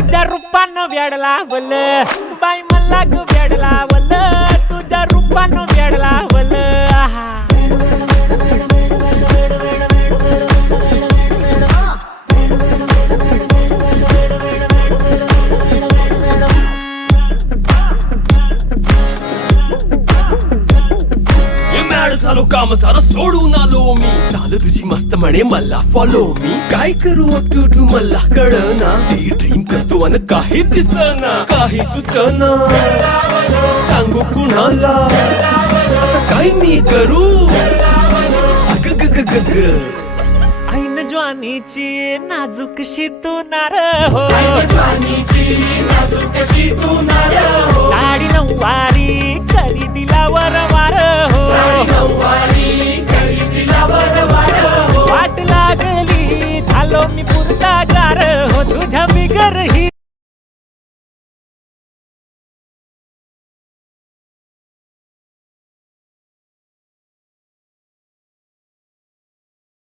तुझ्या रूपानं वेड लावल बाई मला ग वेड लावल तुझ्या रूपानं वेड लावल झालो काम सारं सोडून आलो मी चाल तुझी मस्त म्हणे मला फॉलो मी काय करू टू मला कळना ड्रीम करतो आणि काही दिसना काही सुचना सांगू कुणाला आता काय मी करू अग ग ग ग ग ऐन ज्वानीची नाजूकशी तू नार हो साडी नऊवारी करी दिला वरवार हो वाट लागली झालो मी पुरता गार हो तुझ्या बिगर ही